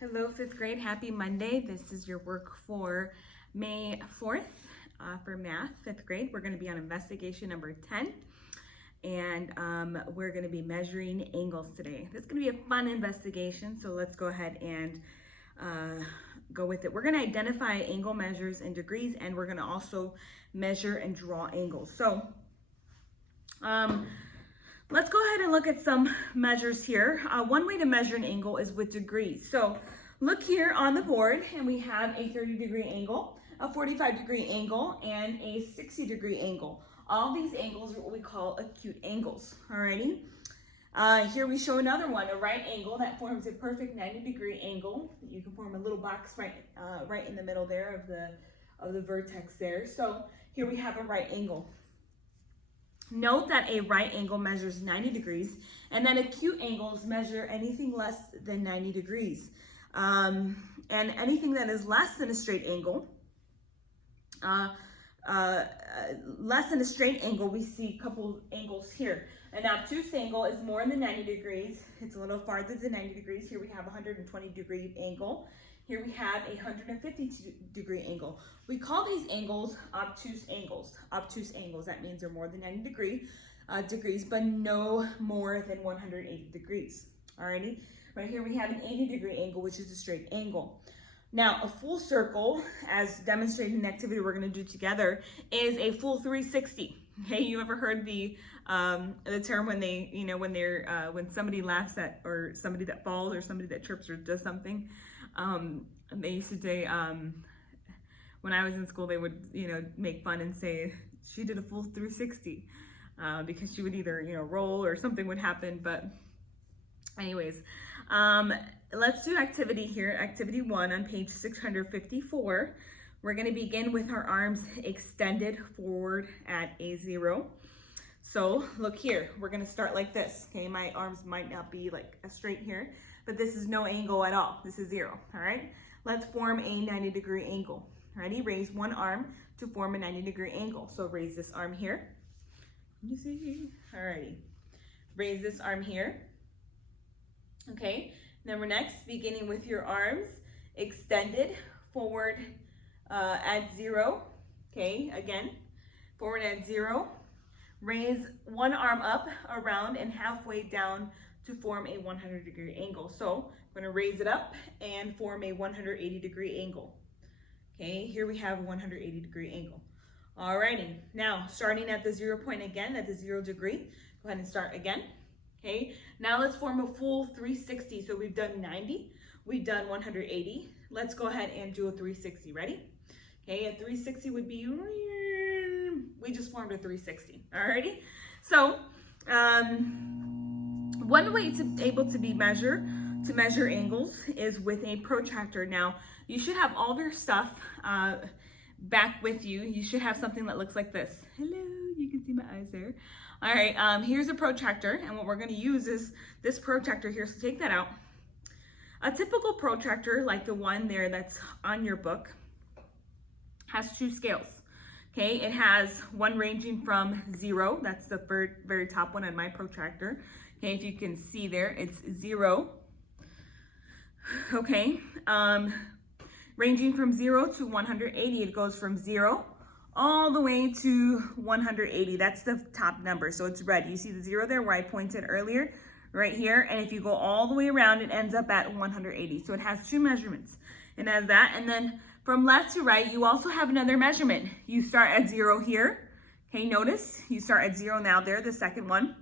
Hello, fifth grade. Happy Monday. This is your work for May 4th for math, fifth grade. We're going to be on investigation number 10, and we're going to be measuring angles today. This is going to be a fun investigation, so let's go ahead and go with it. We're going to identify angle measures in degrees, and we're going to also measure and draw angles. So let's go ahead and look at some measures here. One way to measure an angle is with degrees. So look here on the board, and we have a 30-degree angle, a 45-degree angle, and a 60-degree angle. All these angles are what we call acute angles, alrighty? Here we show another one, a right angle that forms a perfect 90-degree angle. You can form a little box right in the middle there of the vertex there. So here we have a right angle. Note that a right angle measures 90 degrees, and then acute angles measure anything less than 90 degrees. And anything that is less than a straight angle, we see a couple angles here. An obtuse angle is more than 90 degrees. It's a little farther than 90 degrees. Here we have a 120-degree angle. Here we have a 150-degree angle. We call these angles obtuse angles. Obtuse angles, that means they're more than 90 degrees, but no more than 180 degrees. Alrighty, right here we have an 80-degree angle, which is a straight angle. Now, a full circle, as demonstrated in the activity we're going to do together, is a full 360. Okay, you ever heard the term when when somebody laughs at, or somebody that falls, or somebody that trips or does something? They used to say, when I was in school, they would, make fun and say, she did a full 360, because she would either, roll or something would happen. But anyways, let's do activity here. Activity 1 on page 654. We're going to begin with our arms extended forward at a 0. So look here, we're going to start like this. Okay, my arms might not be like a straight here, but this is no angle at all. This is 0. All right, let's form a 90-degree angle. Ready? Raise one arm to form a 90-degree angle. So raise this arm here. You see? All righty. Raise this arm here. Okay. Then we're next beginning with your arms extended forward at 0. Okay. Again, forward at 0. Raise one arm up, around, and halfway down to form a 100-degree angle. So I'm going to raise it up and form a 180-degree angle. Okay, here we have a 180-degree angle. Alrighty, now starting at the 0 point again, at the 0 degree, go ahead and start again. Okay, now let's form a full 360. So we've done 90, we've done 180. Let's go ahead and do a 360. Ready? Okay, a 360 would be, we just formed a 360. Alrighty, so one way to measure angles is with a protractor. Now, you should have all your stuff back with you. You should have something that looks like this. Hello, you can see my eyes there. All right, here's a protractor, and what we're going to use is this protractor here, so take that out. A typical protractor, like the one there that's on your book, has 2 scales. Okay, it has one ranging from 0, that's the very top one on my protractor. Okay, if you can see there, it's 0. Okay, ranging from 0 to 180, it goes from 0 all the way to 180. That's the top number, so it's red. You see the 0 there where I pointed earlier, right here, and if you go all the way around, it ends up at 180. So it has 2 measurements. It has that, and then from left to right, you also have another measurement. You start at 0 here. Okay, notice you start at 0 now there, the second one,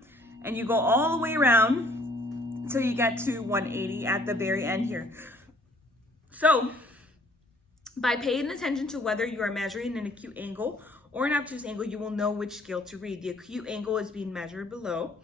and you go all the way around until you get to 180 at the very end here. So by paying attention to whether you are measuring an acute angle or an obtuse angle, you will know which scale to read. The acute angle is being measured below.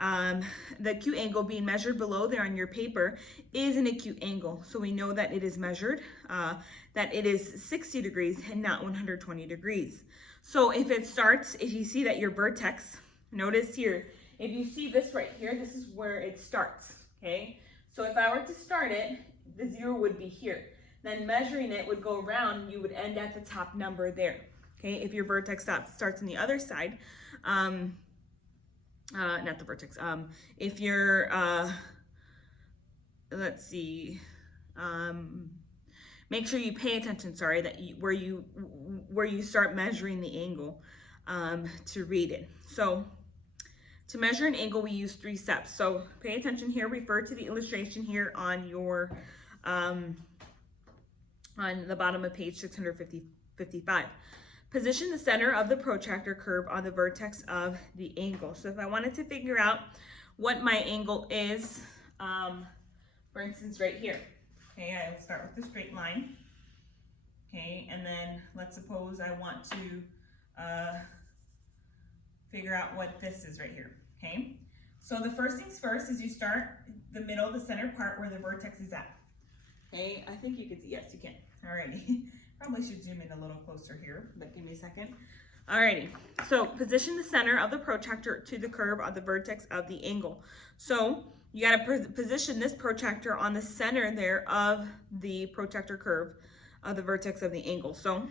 The acute angle being measured below there on your paper is an acute angle. So we know that it is measured, that it is 60 degrees and not 120 degrees. So if you see that your vertex, notice here, if you see this right here, this is where it starts, okay? So if I were to start it, the 0 would be here. Then measuring it would go around, you would end at the top number there, okay? If your vertex starts on the other side, not the vertex, if you're, let's see, make sure you pay attention, sorry, that where you start measuring the angle to read it. So to measure an angle, we use 3 steps. So pay attention here, refer to the illustration here on your, on the bottom of page 655. Position the center of the protractor curve on the vertex of the angle. So if I wanted to figure out what my angle is, for instance, right here, okay, I will start with the straight line, okay, and then let's suppose I want to figure out what this is right here, okay? So the first things first is you start the middle, the center part where the vertex is at, okay? I think you can see, yes, you can, alrighty. Probably should zoom in a little closer here, but give me a second. Alrighty, so position the center of the protractor to the curve on the vertex of the angle. So you gotta position this protractor on the center there of the protractor curve of the vertex of the angle. So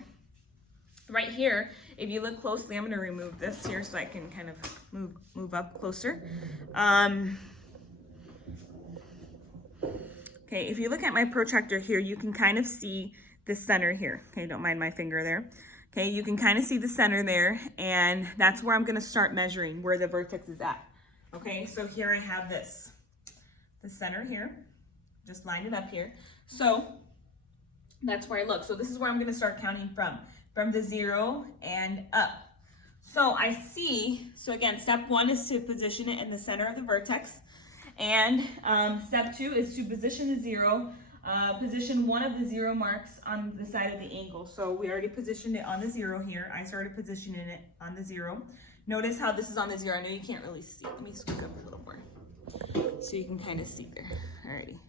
right here, if you look closely, I'm gonna remove this here so I can kind of move up closer. Okay, if you look at my protractor here, you can kind of see the center here. Okay, don't mind my finger there. Okay, you can kind of see the center there, and that's where I'm gonna start measuring where the vertex is at. Okay, so here I have this, the center here, just line it up here. So that's where I look. So this is where I'm gonna start counting from the 0 and up. So I see, so again, step 1 is to position it in the center of the vertex, and step 2 is to position the 0, position one of the 0 marks on the side of the angle. So we already positioned it on the 0 here. I started positioning it on the 0. Notice how this is on the 0. I know you can't really see. Let me scoot up a little more so you can kind of see there. Alrighty.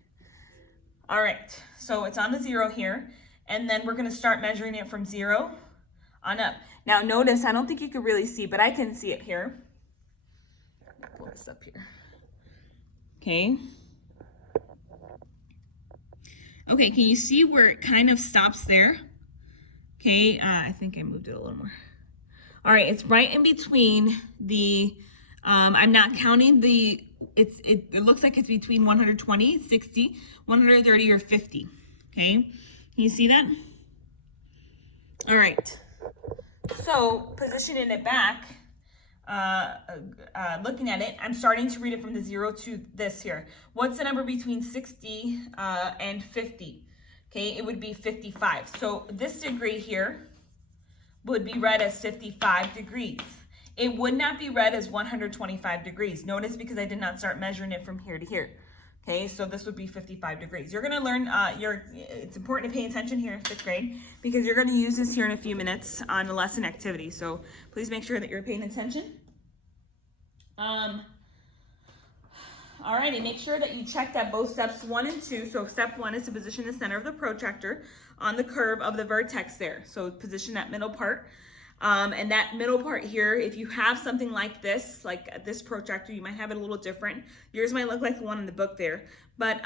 All right, so it's on the 0 here, and then we're gonna start measuring it from 0 on up. Now notice, I don't think you can really see, but I can see it here. Pull this up here. Okay. Okay, can you see where it kind of stops there? Okay, I think I moved it a little more. All right, it's right in between the, I'm not counting the, it looks like it's between 120, 60, 130, or 50, okay? Can you see that? All right, so positioning it back, looking at it, I'm starting to read it from the 0 to this here. What's the number between 60 and 50? Okay, it would be 55. So this degree here would be read as 55 degrees. It would not be read as 125 degrees. Notice, because I did not start measuring it from here to here. Okay, so this would be 55 degrees. You're gonna learn, it's important to pay attention here in 5th grade, because you're gonna use this here in a few minutes on a lesson activity. So please make sure that you're paying attention. Alrighty, make sure that you check that both steps 1 and 2. So step 1 is to position the center of the protractor on the curve of the vertex there. So position that middle part. And that middle part here, if you have something like this protractor, you might have it a little different. Yours might look like the one in the book there. But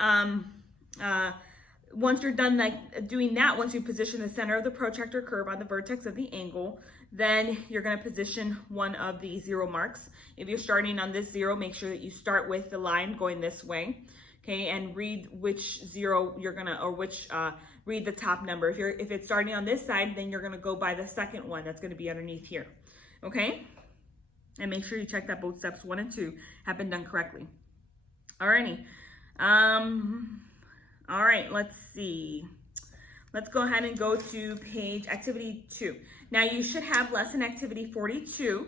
once you're done doing that, once you position the center of the protractor curve on the vertex of the angle, then you're going to position one of the 0 marks. If you're starting on this 0, make sure that you start with the line going this way, okay, and read which 0 you're gonna, or which read the top number. If it's starting on this side, then you're gonna go by the second one that's gonna be underneath here, okay? And make sure you check that both steps 1 and 2 have been done correctly. Alrighty. All right, let's see. Let's go ahead and go to page activity 2. Now you should have lesson activity 42.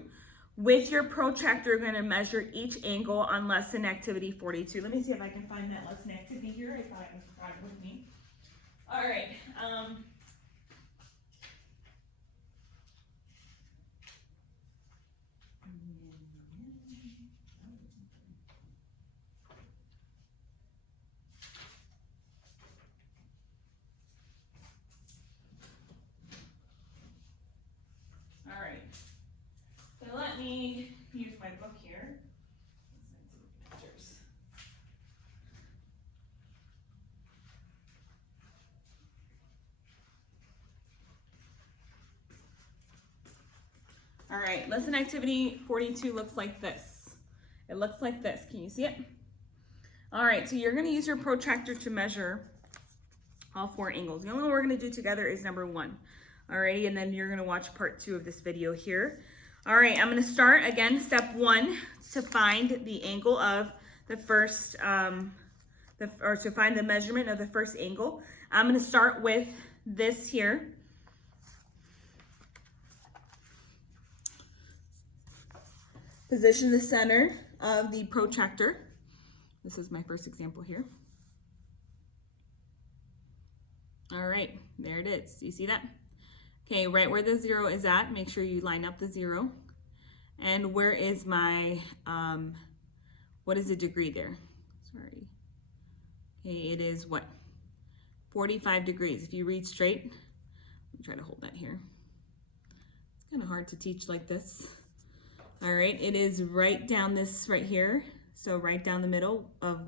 With your protractor, you're going to measure each angle on lesson activity 42. Let me see if I can find that lesson activity here. I thought I brought it with me. All right. All right. So let me use my book here. Pictures. All right, lesson activity 42 looks like this. It looks like this. Can you see it? All right, so you're going to use your protractor to measure all 4 angles. The only one we're gonna do together is number 1. Alrighty, and then you're gonna watch part 2 of this video here. All right, I'm gonna start again, step 1, to find the angle of the first, or to find the measurement of the first angle. I'm gonna start with this here. Position the center of the protractor. This is my first example here. All right, there it is. Do you see that? Okay, right where the 0 is at, make sure you line up the 0. And where is my, what is the degree there? Sorry. Okay, it is what? 45 degrees. If you read straight, let me try to hold that here. It's kind of hard to teach like this. All right, it is right down this right here. So right down the middle of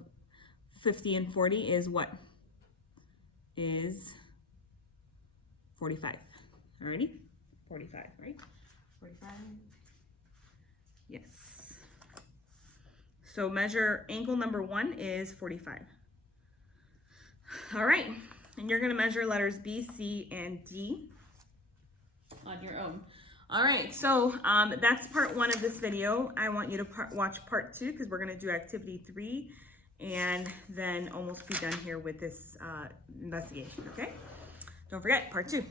50 and 40 is what? Is 45. Alrighty? 45, right? 45. Yes. So measure angle number 1 is 45. All right, and you're gonna measure letters B, C, and D on your own. All right, so that's part 1 of this video. I want you to watch part 2 because we're gonna do activity 3 and then almost be done here with this investigation, okay? Don't forget, part 2.